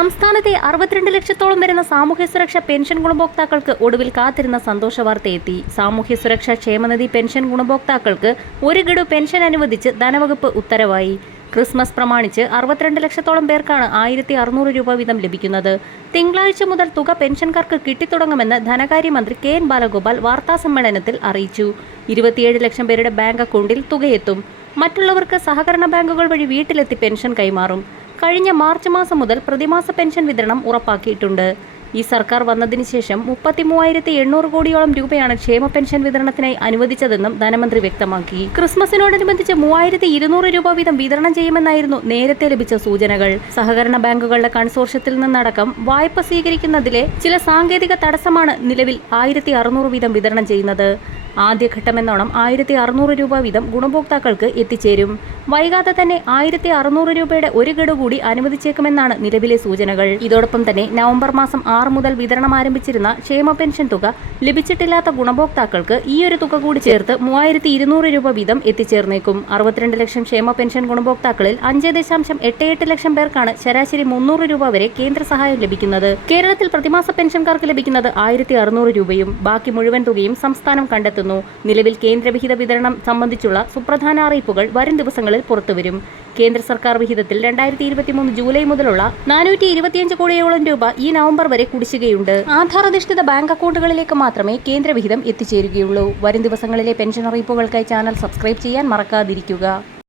സംസ്ഥാനത്തെ 62 ലക്ഷത്തോളം വരുന്ന സാമൂഹ്യ സുരക്ഷാ പെൻഷൻ ഗുണഭോക്താക്കൾക്ക് ഒടുവിൽ കാത്തിരുന്ന സന്തോഷ വാർത്തയെത്തി. സാമൂഹ്യ സുരക്ഷാ ക്ഷേമനിധി പെൻഷൻ ഗുണഭോക്താക്കൾക്ക് ഒരു ഗഡു പെൻഷൻ അനുവദിച്ച് ധനവകുപ്പ് ഉത്തരവായി. ക്രിസ്മസ് പ്രമാണിച്ച് 62 ലക്ഷത്തോളം പേർക്കാണ് 1600 രൂപ വീതം ലഭിക്കുന്നത്. തിങ്കളാഴ്ച മുതൽ തുക പെൻഷൻകാർക്ക് കിട്ടിത്തുടങ്ങുമെന്ന് ധനകാര്യമന്ത്രി കെ.എൻ. ബാലഗോപാൽ വാർത്താസമ്മേളനത്തിൽ അറിയിച്ചു. 27 ലക്ഷം പേരുടെ ബാങ്ക് അക്കൗണ്ടിൽ തുകയെത്തും. മറ്റുള്ളവർക്ക് സഹകരണ ബാങ്കുകൾ വഴി വീട്ടിലെത്തി പെൻഷൻ കൈമാറും. കഴിഞ്ഞ മാർച്ച് മാസം മുതൽ പ്രതിമാസ പെൻഷൻ വിതരണം ഉറപ്പാക്കിയിട്ടുണ്ട്. ഈ സർക്കാർ വന്നതിന് ശേഷം 33,800 കോടിയോളം രൂപയാണ് ക്ഷേമ പെൻഷൻ വിതരണത്തിനായി അനുവദിച്ചതെന്നും ധനമന്ത്രി വ്യക്തമാക്കി. ക്രിസ്മസിനോടനുബന്ധിച്ച് 3,200 രൂപ വീതം വിതരണം ചെയ്യുമെന്നായിരുന്നു നേരത്തെ ലഭിച്ച സൂചനകൾ. സഹകരണ ബാങ്കുകളുടെ കൺസോർഷ്യത്തിൽ നിന്നടക്കം വായ്പ സ്വീകരിക്കുന്നതിലെ ചില സാങ്കേതിക തടസ്സമാണ് നിലവിൽ 1,600 വീതം വിതരണം ചെയ്യുന്നത്. ആദ്യഘട്ടമെന്നോണം 1,600 രൂപ വീതം ഗുണഭോക്താക്കൾക്ക് എത്തിച്ചേരും. വൈകാതെ തന്നെ 1,600 രൂപയുടെ ഒരു ഗഡു കൂടി അനുവദിച്ചേക്കുമെന്നാണ് നിലവിലെ സൂചനകൾ. ഇതോടൊപ്പം തന്നെ നവംബർ മാസം 6 മുതൽ വിതരണം ആരംഭിച്ചിരുന്ന ക്ഷേമ പെൻഷൻ തുക ലഭിച്ചിട്ടില്ലാത്ത ഗുണഭോക്താക്കൾക്ക് ഈയൊരു തുക കൂടി ചേർത്ത് 3,200 രൂപ വീതം എത്തിച്ചേർന്നേക്കും. 62 ലക്ഷം ക്ഷേമ പെൻഷൻ ഗുണഭോക്താക്കളിൽ 5.88 ലക്ഷം പേർക്കാണ് ശരാശരി 300 രൂപ വരെ കേന്ദ്ര സഹായം ലഭിക്കുന്നത്. കേരളത്തിൽ പ്രതിമാസ പെൻഷൻകാർക്ക് ലഭിക്കുന്നത് 1,600 രൂപയും ബാക്കി മുഴുവൻ തുകയും സംസ്ഥാനം കണ്ടെത്തുന്നു. നിലവിൽ കേന്ദ്രവിഹിത വിതരണം സംബന്ധിച്ചുള്ള സുപ്രധാന അറിയിപ്പുകൾ വരും ദിവസങ്ങളിൽ പുറത്തുവരും. കേന്ദ്ര സർക്കാർ വിഹിതത്തിൽ 2023 ജൂലൈ മുതലുള്ള 425 കോടിയോളം രൂപ ഈ നവംബർ വരെ കുടിശ്ശികയുണ്ട്. ആധാർ അധിഷ്ഠിത ബാങ്ക് അക്കൗണ്ടുകളിലേക്ക് മാത്രമേ കേന്ദ്രവിഹിതം എത്തിച്ചേരുകയുള്ളൂ. വരും ദിവസങ്ങളിലെ പെൻഷൻ അറിയിപ്പുകൾക്കായി ചാനൽ സബ്സ്ക്രൈബ് ചെയ്യാൻ മറക്കാതിരിക്കുക.